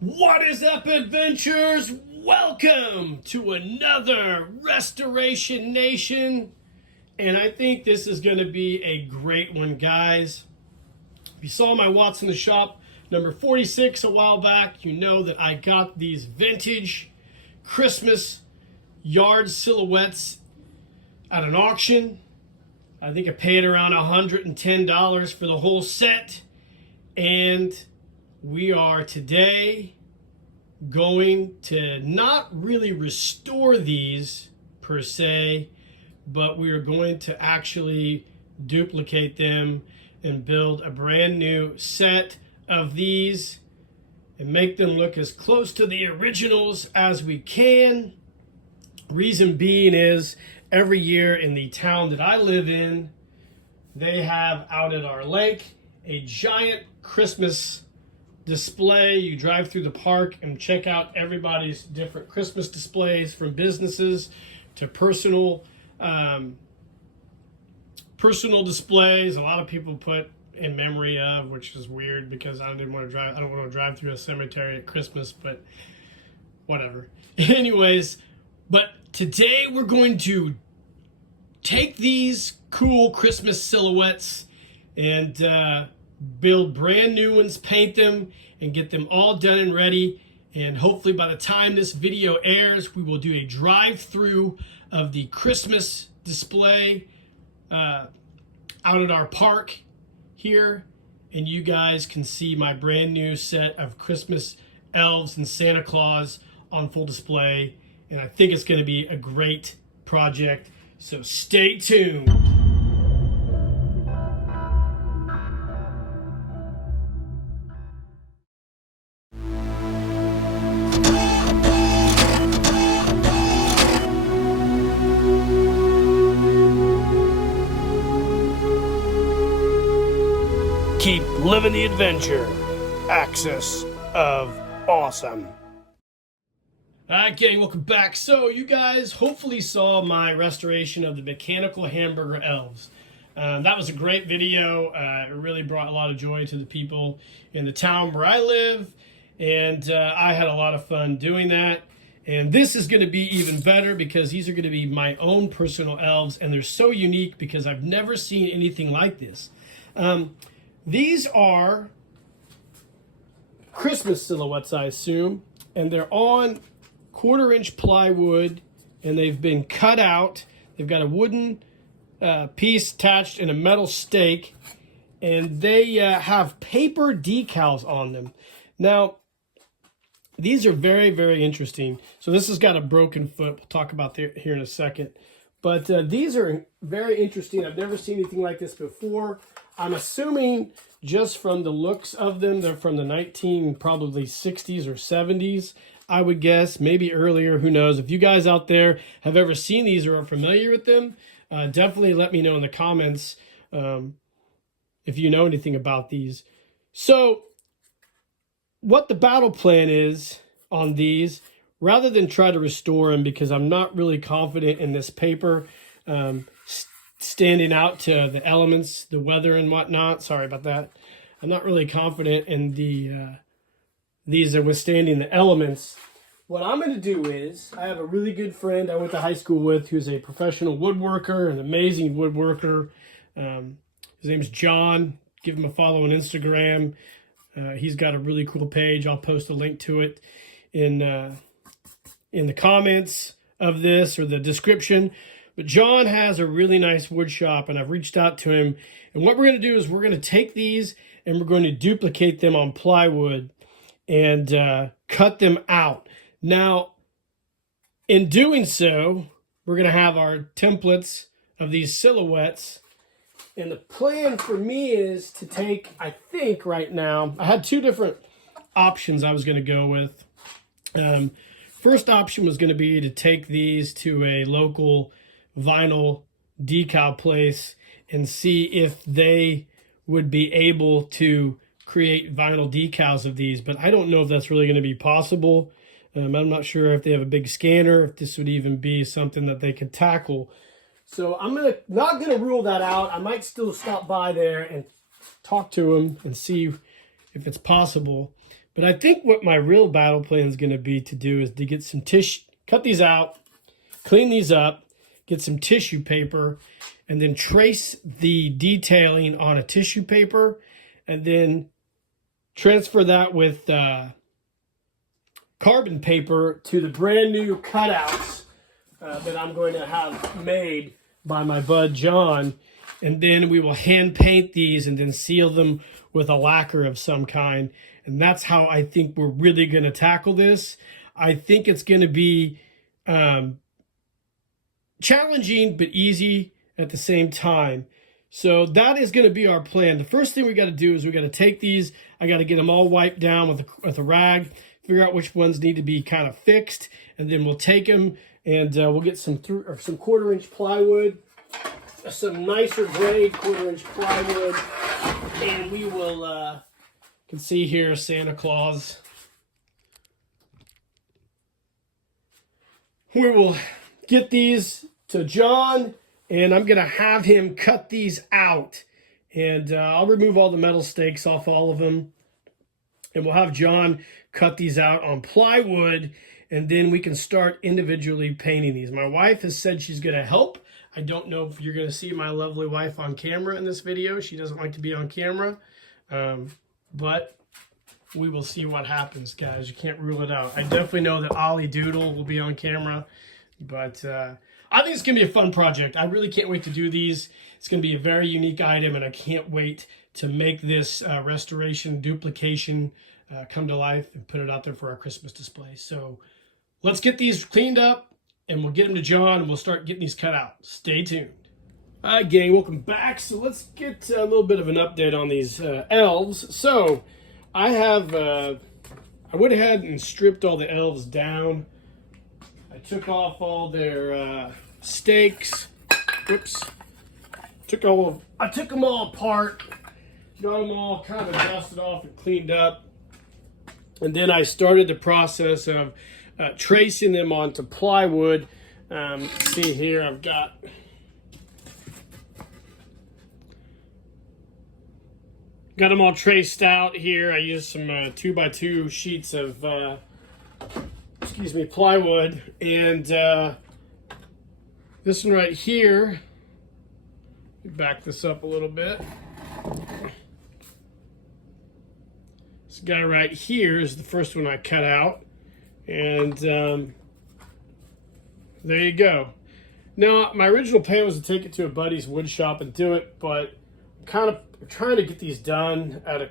What is up, adventurers? Welcome to another Restoration Nation. And I think this is going to be a great one, guys. If you saw my Watts in the Shop number 46 a while back, you know that I got these vintage Christmas yard silhouettes at an auction. I think I paid around $110 for the whole set. And we are today going to not really restore these per se, but we are going to actually duplicate them and build a brand new set of these and make them look as close to the originals as we can. Reason being is every year in the town that I live in, they have out at our lake a giant Christmas display. You drive through the park and check out everybody's different Christmas displays, from businesses to personal displays. A lot of people put in memory of, which is weird because I don't want to drive through a cemetery at Christmas, but whatever. Anyways, but today we're going to take these cool Christmas silhouettes and build brand new ones, paint them, and get them all done and ready. And hopefully by the time this video airs, we will do a drive-through of the Christmas display out at our park here, and you guys can see my brand new set of Christmas elves and Santa Claus on full display. And I think it's going to be a great project, so stay tuned. Keep living the adventure. Axis of Awesome. Alright, gang, welcome back. So you guys hopefully saw my restoration of the mechanical hamburger elves. That was a great video. It really brought a lot of joy to the people in the town where I live, and I had a lot of fun doing that. And this is going to be even better because these are going to be my own personal elves, and they're so unique because I've never seen anything like this. These are Christmas silhouettes, I assume, and they're on 1/4-inch plywood, and they've been cut out. They've got a wooden piece attached and a metal stake, and they have paper decals on them. Now, these are very, very interesting. So this has got a broken foot. We'll talk about that here in a second. But these are very interesting. I've never seen anything like this before. I'm assuming just from the looks of them, they're from the probably 60s or 70s, I would guess, maybe earlier, who knows. If you guys out there have ever seen these or are familiar with them, definitely let me know in the comments if you know anything about these. So what the battle plan is on these, rather than try to restore them, because I'm not really confident in this paper standing out to the elements, the weather and whatnot. Sorry about that. I'm not really confident in these are withstanding the elements. What I'm going to do is, I have a really good friend I went to high school with who's a professional woodworker, an amazing woodworker. His name's John. Give him a follow on Instagram. He's got a really cool page. I'll post a link to it in the comments of this or the description. But John has a really nice wood shop, and I've reached out to him. And what we're going to do is we're going to take these and we're going to duplicate them on plywood and cut them out. Now, in doing so, we're going to have our templates of these silhouettes. And the plan for me is to take, I think right now, I had two different options I was going to go with. First option was going to be to take these to a local vinyl decal place and see if they would be able to create vinyl decals of these, but I don't know if that's really going to be possible. I'm not sure if they have a big scanner, if this would even be something that they could tackle. So I'm not gonna rule that out. I might still stop by there and talk to them and see if it's possible. But I think what my real battle plan is going to be to do is to get some tissue, cut these out, clean these up, get some tissue paper, and then trace the detailing on a tissue paper, and then transfer that with carbon paper to the brand new cutouts that I'm going to have made by my bud John. And then we will hand paint these and then seal them with a lacquer of some kind. And that's how I think we're really going to tackle this. I think it's going to be challenging but easy at the same time. So that is going to be our plan. The first thing we got to do is we got to take these. I got to get them all wiped down with a rag, figure out which ones need to be kind of fixed, and then we'll take them and we'll get some 1/4-inch plywood, some nicer grade 1/4-inch plywood, and we will, you can see here Santa Claus. We will get these to John, and I'm going to have him cut these out. And I'll remove all the metal stakes off all of them. And we'll have John cut these out on plywood, and then we can start individually painting these. My wife has said she's going to help. I don't know if you're going to see my lovely wife on camera in this video. She doesn't like to be on camera. But we will see what happens, guys. You can't rule it out. I definitely know that Ollie Doodle will be on camera. But I think it's going to be a fun project. I really can't wait to do these. It's going to be a very unique item, and I can't wait to make this restoration, duplication come to life and put it out there for our Christmas display. So let's get these cleaned up, and we'll get them to John, and we'll start getting these cut out. Stay tuned. All right, gang, welcome back. So let's get a little bit of an update on these elves. So I have, I went ahead and stripped all the elves down. I took off all their stakes. Whoops. I took them all apart, got them all kind of dusted off and cleaned up. And then I started the process of tracing them onto plywood. See here, I've got them all traced out here. I used some 2x2 sheets of plywood, and this one right here, back this up a little bit. This guy right here is the first one I cut out, and there you go. Now, my original plan was to take it to a buddy's wood shop and do it, but I'm kind of trying to get these done at a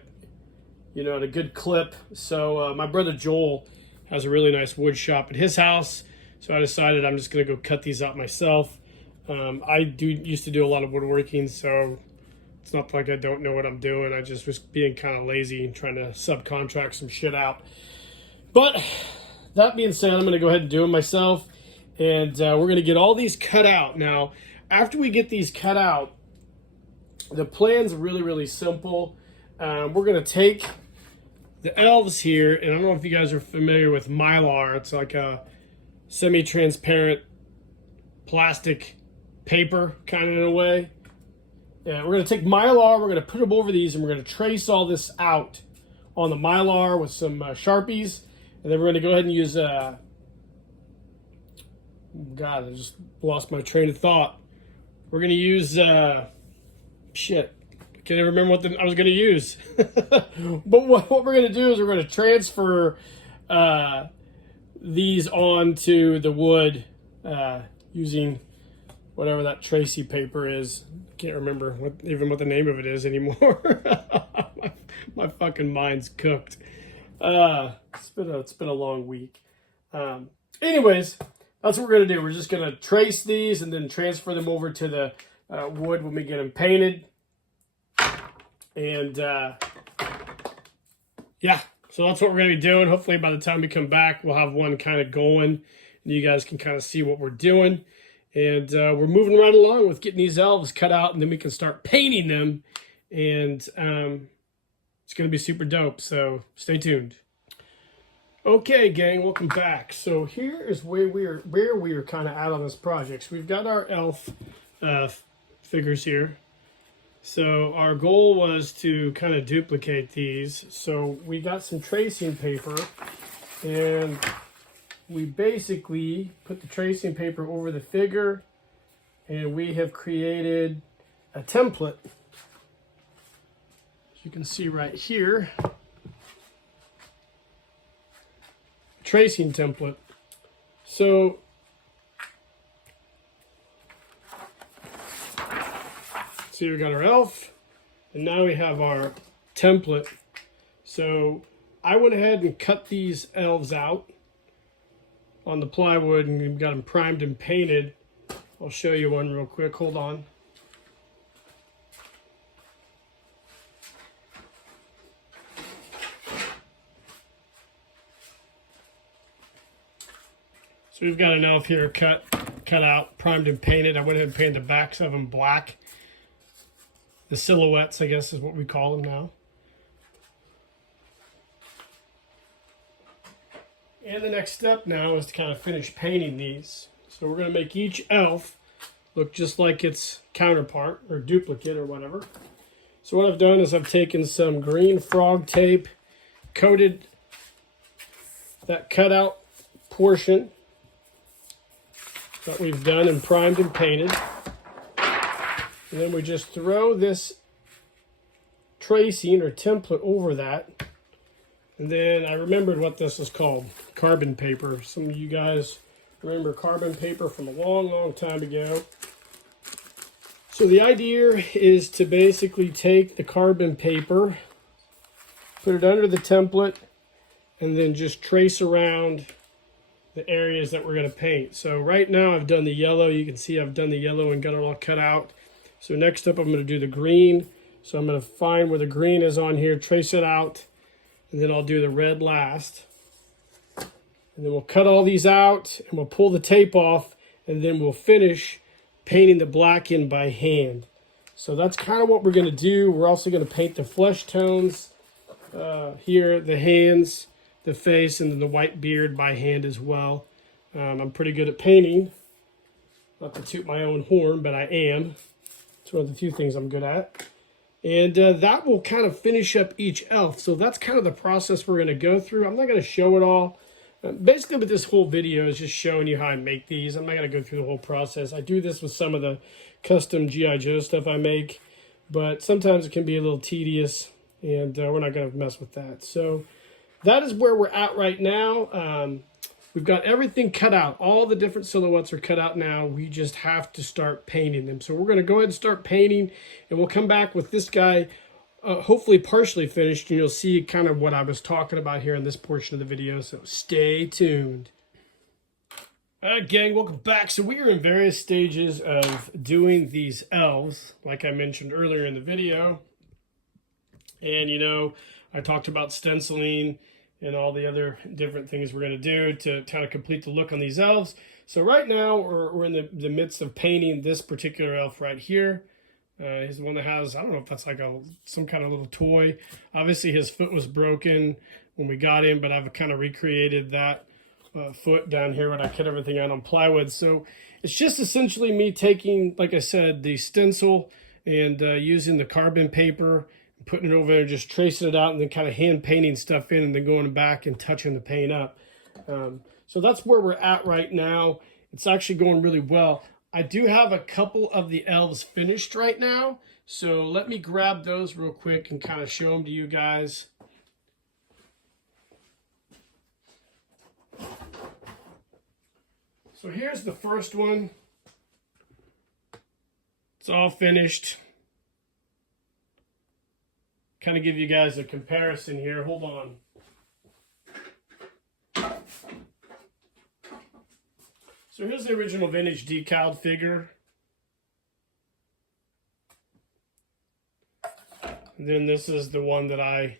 good clip. So my brother Joel has a really nice wood shop at his house, so I decided I'm just going to go cut these out myself. I used to do a lot of woodworking, so it's not like I don't know what I'm doing. I just was being kind of lazy and trying to subcontract some shit out. But that being said, I'm going to go ahead and do it myself, and we're going to get all these cut out. Now, after we get these cut out, the plan's really, really simple. We're going to take the elves here, and I don't know if you guys are familiar with Mylar. It's like a semi-transparent plastic paper, kind of in a way. And we're going to take Mylar, we're going to put them over these, and we're going to trace all this out on the Mylar with some Sharpies. And then we're going to go ahead and use, God, I just lost my train of thought. We're going to use, shit. I can't even remember what I was going to use. But what we're going to do is we're going to transfer these onto the wood using whatever that Tracy paper is. Can't remember what the name of it is anymore. my fucking mind's cooked. It's been a long week. Anyways, that's what we're gonna do. We're just gonna trace these and then transfer them over to the wood when we get them painted. And yeah, so that's what we're gonna be doing. Hopefully by the time we come back, we'll have one kind of going, and you guys can kind of see what we're doing. And we're moving right along with getting these elves cut out, and then we can start painting them. And it's going to be super dope, so stay tuned. Okay, gang, welcome back. So here is where we are kind of at on this project. So we've got our elf figures here. So our goal was to kind of duplicate these. So we got some tracing paper, and we basically put the tracing paper over the figure, and we have created a template. As you can see right here, tracing template. So we got our elf, and now we have our template. So I went ahead and cut these elves out on the plywood and got them primed and painted. I'll show you one real quick. Hold on. So we've got an elf here cut out, primed and painted. I went ahead and painted the backs of them black. The silhouettes, I guess, is what we call them now. And the next step now is to kind of finish painting these. So we're going to make each elf look just like its counterpart or duplicate or whatever. So what I've done is I've taken some green frog tape, coated that cutout portion that we've done and primed and painted. And then we just throw this tracing or template over that. And then I remembered what this is called, carbon paper. Some of you guys remember carbon paper from a long, long time ago. So the idea is to basically take the carbon paper, put it under the template, and then just trace around the areas that we're going to paint. So right now I've done the yellow. You can see I've done the yellow and got it all cut out. So next up I'm going to do the green. So I'm going to find where the green is on here, trace it out, and then I'll do the red last. And then we'll cut all these out and we'll pull the tape off, and then we'll finish painting the black in by hand. So that's kind of what we're going to do. We're also going to paint the flesh tones here, the hands, the face, and then the white beard by hand as well. I'm pretty good at painting. Not to toot my own horn, but I am. It's one of the few things I'm good at. And that will kind of finish up each elf. So that's kind of the process we're going to go through. I'm not going to show it all. Basically, with this whole video is just showing you how I make these. I'm not going to go through the whole process. I do this with some of the custom G.I. Joe stuff I make, but sometimes it can be a little tedious, and we're not going to mess with that. So that is where we're at right now. We've got everything cut out. All the different silhouettes are cut out now. We just have to start painting them. So we're going to go ahead and start painting, and we'll come back with this guy hopefully partially finished, and you'll see kind of what I was talking about here in this portion of the video. So stay tuned. All right, gang, welcome back. So we are in various stages of doing these elves, like I mentioned earlier in the video. And, you know, I talked about stenciling and all the other different things we're going to do to kind of complete the look on these elves. So right now we're in the midst of painting this particular elf right here. He's the one that has, I don't know if that's like some kind of little toy. Obviously his foot was broken when we got him, but I've kind of recreated that foot down here when I cut everything out on plywood. So it's just essentially me taking, like I said, the stencil and using the carbon paper, putting it over there, just tracing it out, and then kind of hand painting stuff in, and then going back and touching the paint up. So that's where we're at right now. It's actually going really well. I do have a couple of the elves finished right now, so let me grab those real quick and kind of show them to you guys. So here's the first one. It's all finished. Kind of give you guys a comparison here. Hold on. So here's the original vintage decaled figure. And then this is the one that I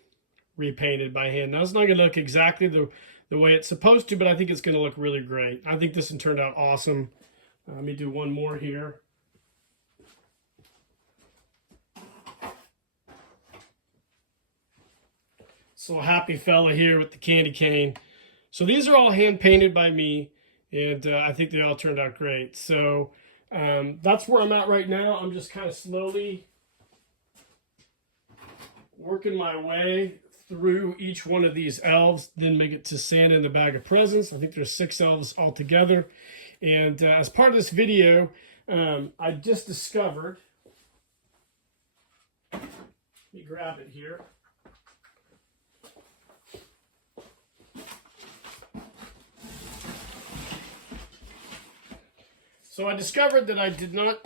repainted by hand. Now it's not going to look exactly the way it's supposed to, but I think it's going to look really great. I think this one turned out awesome. Let me do one more here. This little happy fella here with the candy cane. So these are all hand painted by me, and I think they all turned out great. So that's where I'm at right now. I'm just kind of slowly working my way through each one of these elves, then make it to Santa in the Bag of Presents. I think there's 6 elves altogether. And as part of this video, I just discovered, let me grab it here. So I discovered that I did not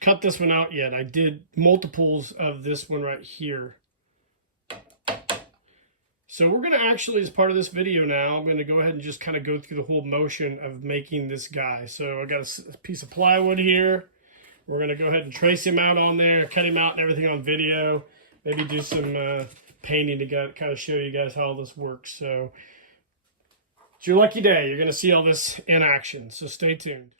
cut this one out yet. I did multiples of this one right here. So we're going to actually, as part of this video now, I'm going to go ahead and just kind of go through the whole motion of making this guy. So I got a piece of plywood here. We're going to go ahead and trace him out on there, cut him out and everything on video. Maybe do some painting to kind of show you guys how all this works. So it's your lucky day. You're going to see all this in action. So stay tuned.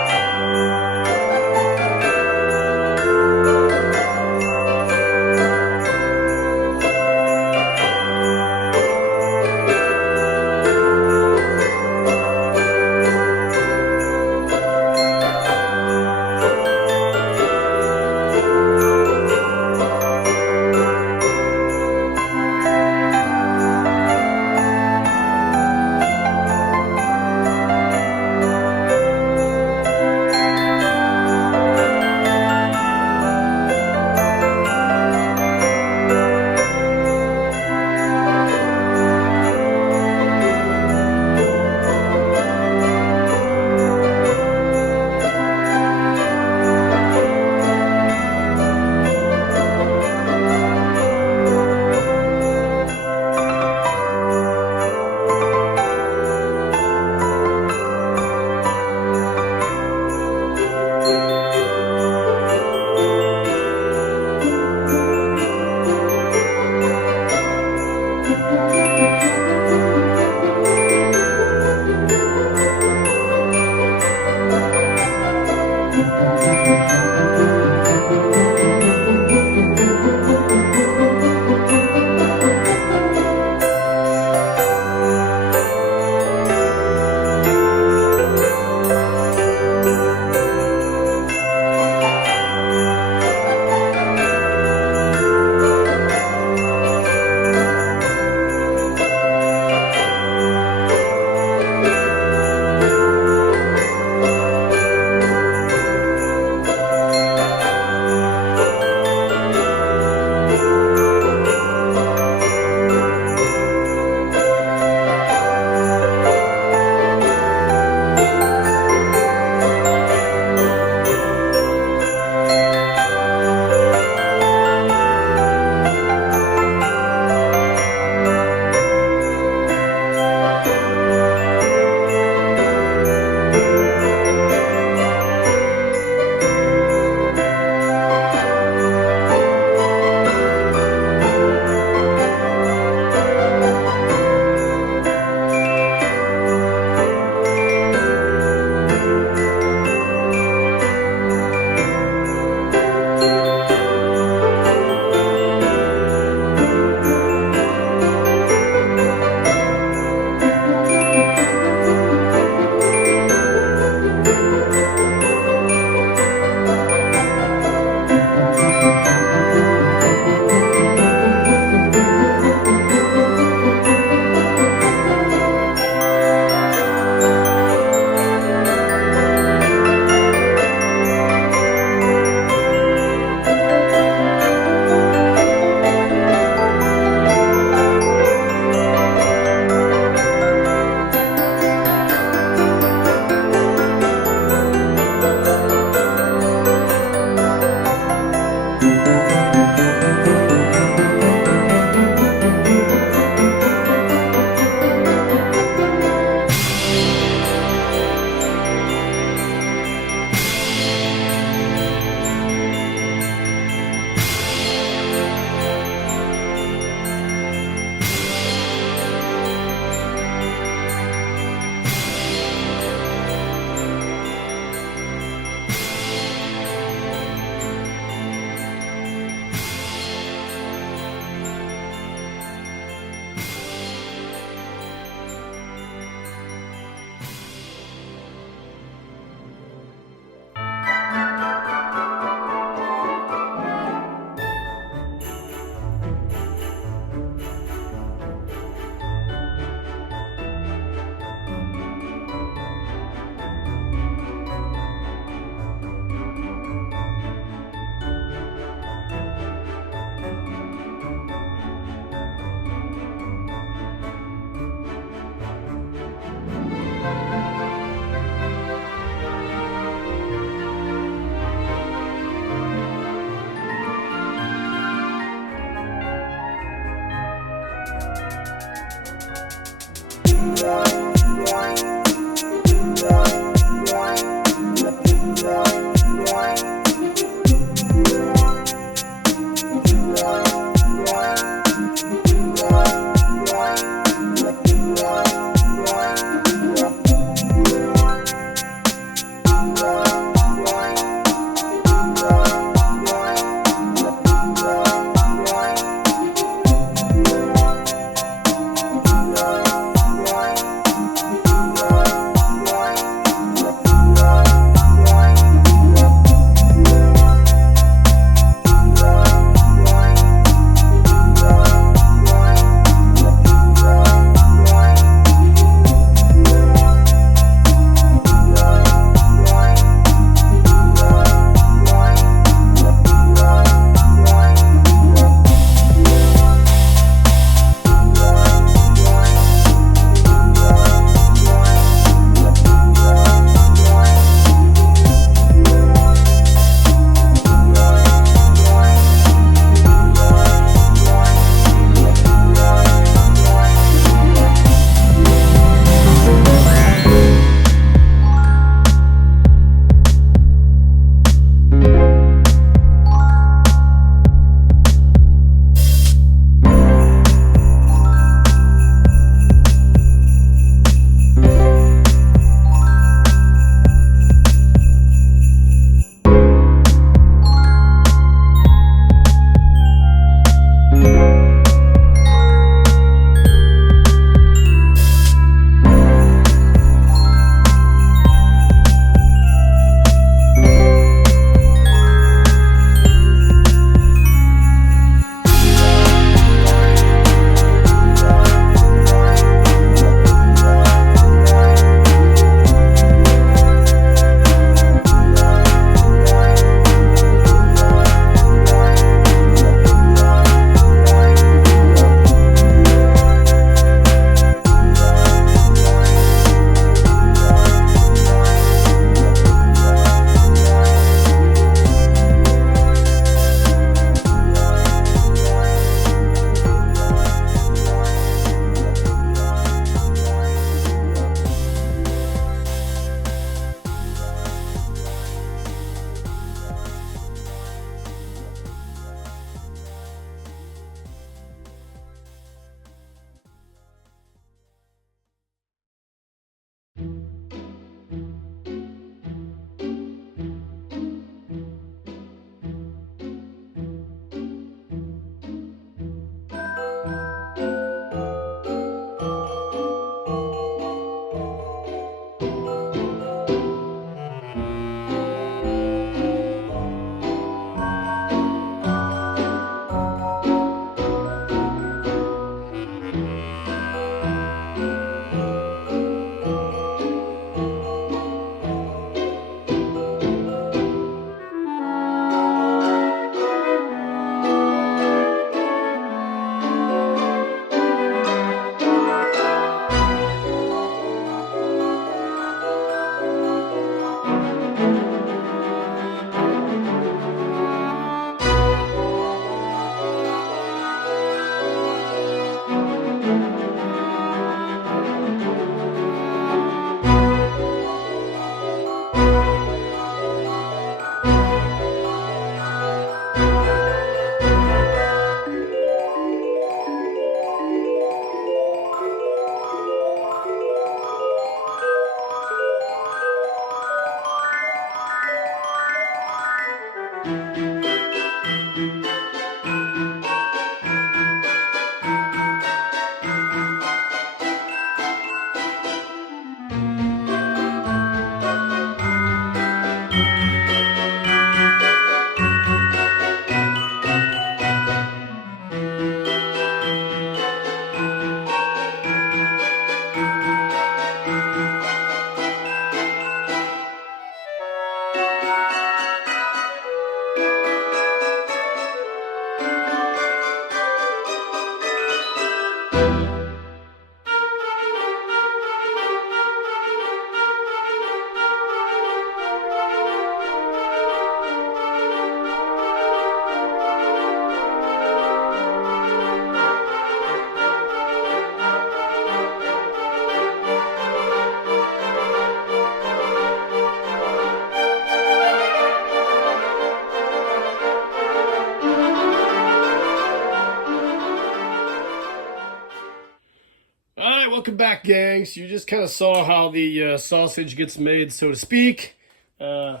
welcome back, gang. So you just kind of saw how the sausage gets made, so to speak. Saw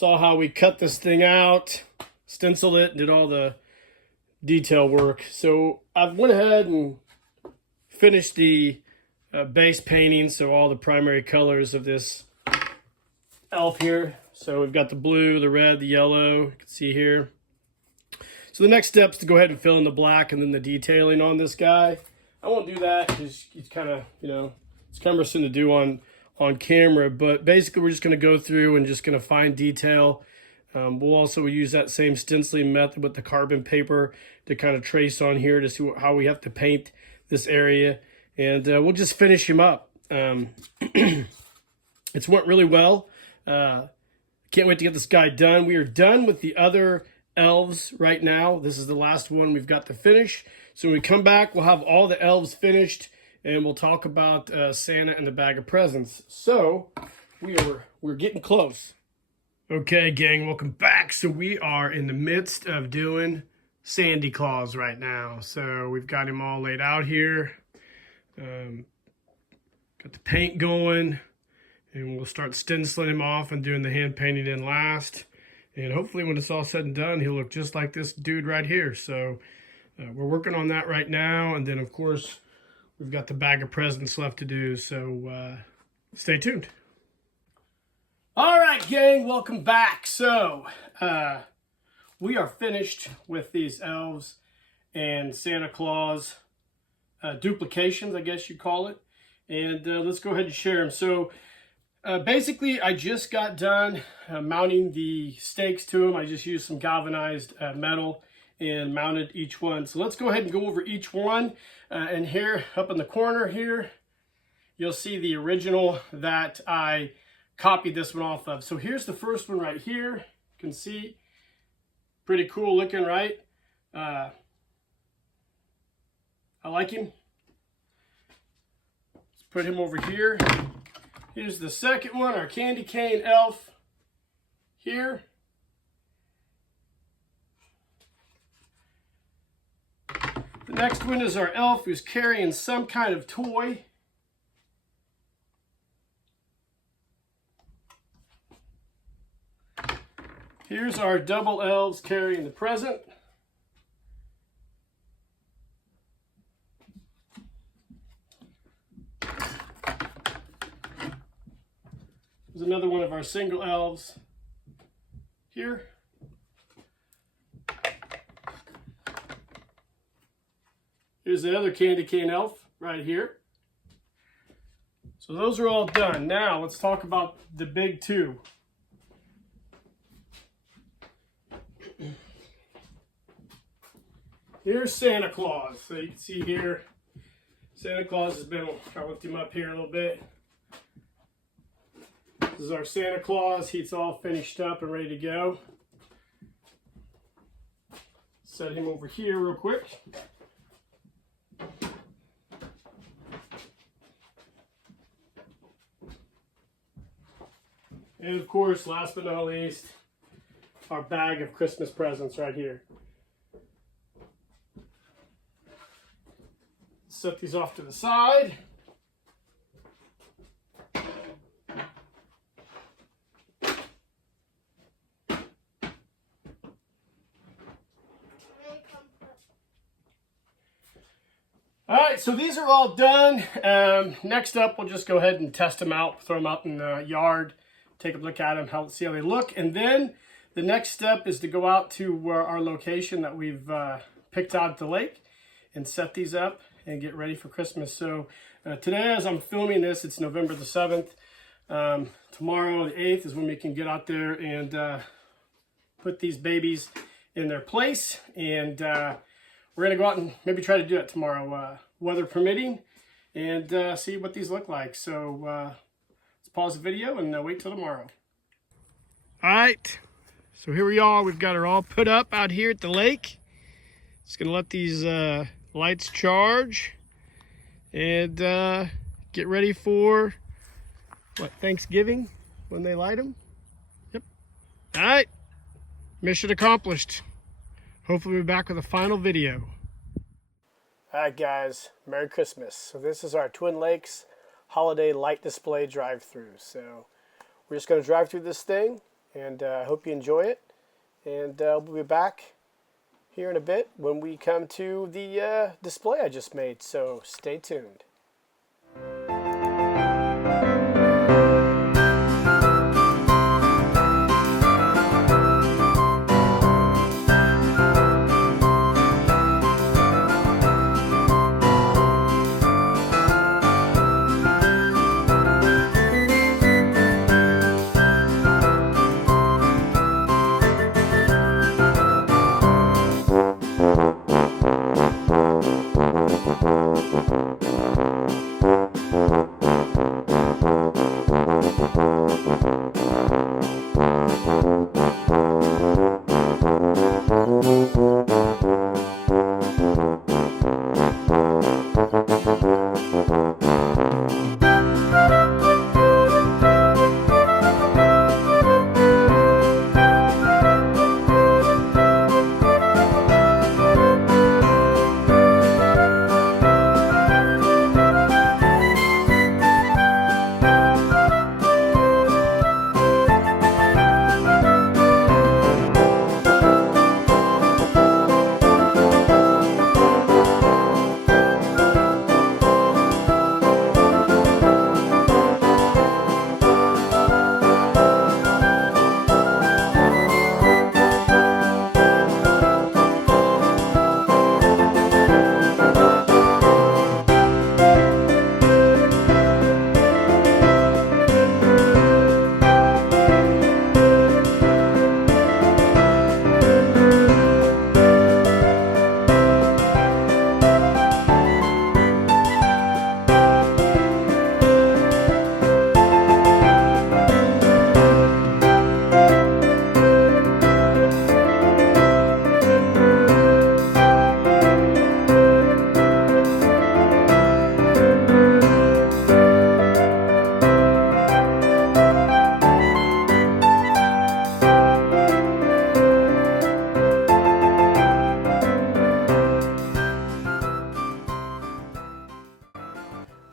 how we cut this thing out, stenciled it, did all the detail work. So I went ahead and finished the base painting, so all the primary colors of this elf here. So we've got the blue, the red, the yellow, you can see here. So the next step is to go ahead and fill in the black and then the detailing on this guy. I won't do that because it's kind of, it's cumbersome to do on camera, but basically we're just going to go through and just going to find detail. We'll also use that same stenciling method with the carbon paper to kind of trace on here to see how we have to paint this area. And we'll just finish him up. It's went really well. Can't wait to get this guy done. We are done with the other elves right now. This is the last one we've got to finish. So when we come back, we'll have all the elves finished and we'll talk about Santa and the bag of presents. So we're getting close. Okay, gang, welcome back. So we are in the midst of doing Sandy Claus right now. So we've got him all laid out here. Got the paint going. And we'll start stenciling him off and doing the hand painting in last. And hopefully when it's all said and done, he'll look just like this dude right here. So we're working on that right now. And then, of course, we've got the bag of presents left to do. So stay tuned. All right, gang, welcome back. So we are finished with these elves and Santa Claus duplications, I guess you call it. And let's go ahead and share them. So basically, I just got done mounting the stakes to them. I just used some galvanized metal and mounted each one. So let's go ahead and go over each one. And here, up in the corner here, you'll see the original that I copied this one off of. So here's the first one right here. You can see, pretty cool looking, right? I like him. Let's put him over here. Here's the second one, our candy cane elf here. The next one is our elf who's carrying some kind of toy. Here's our double elves carrying the present. There's another one of our single elves here. Here's the other candy cane elf right here. So those are all done. Now let's talk about the big two. Here's Santa Claus. So you can see here, Santa Claus has been, I'll lift him up here a little bit. This is our Santa Claus. He's all finished up and ready to go. Set him over here real quick. And of course, last but not least, our bag of Christmas presents right here. Set these off to the side. All right, so these are all done. Next up, we'll just go ahead and test them out, throw them out in the yard, take a look at them, see how they look. And then the next step is to go out to our location that we've picked out at the lake and set these up and get ready for Christmas. So today, as I'm filming this, it's November the 7th. Tomorrow, the 8th, is when we can get out there and put these babies in their place. And we're going to go out and maybe try to do it tomorrow, weather permitting, and see what these look like. So let's pause the video and wait till tomorrow. All right, so here we are. We've got her all put up out here at the lake. Just going to let these lights charge and get ready for, Thanksgiving when they light them? Yep. All right, mission accomplished. Hopefully we'll be back with a final video. Alright guys, Merry Christmas. So this is our Twin Lakes holiday light display drive-through. So we're just going to drive through this thing, and I hope you enjoy it. And we'll be back here in a bit when we come to the display I just made. So stay tuned.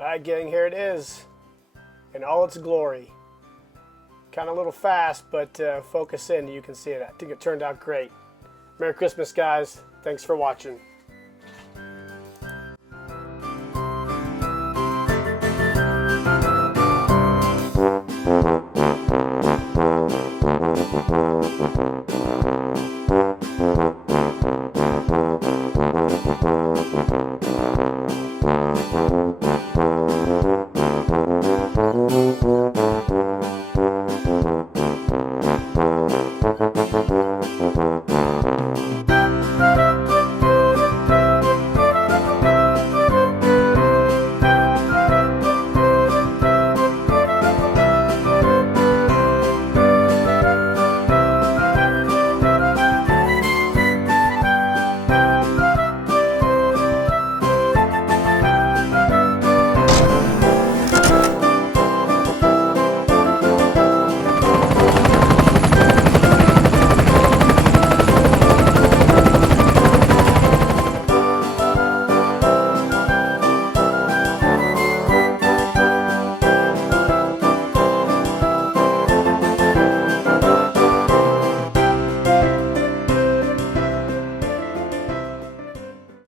Alright, gang, here it is in all its glory. Kind of a little fast, but focus in, you can see it. I think it turned out great. Merry Christmas, guys. Thanks for watching.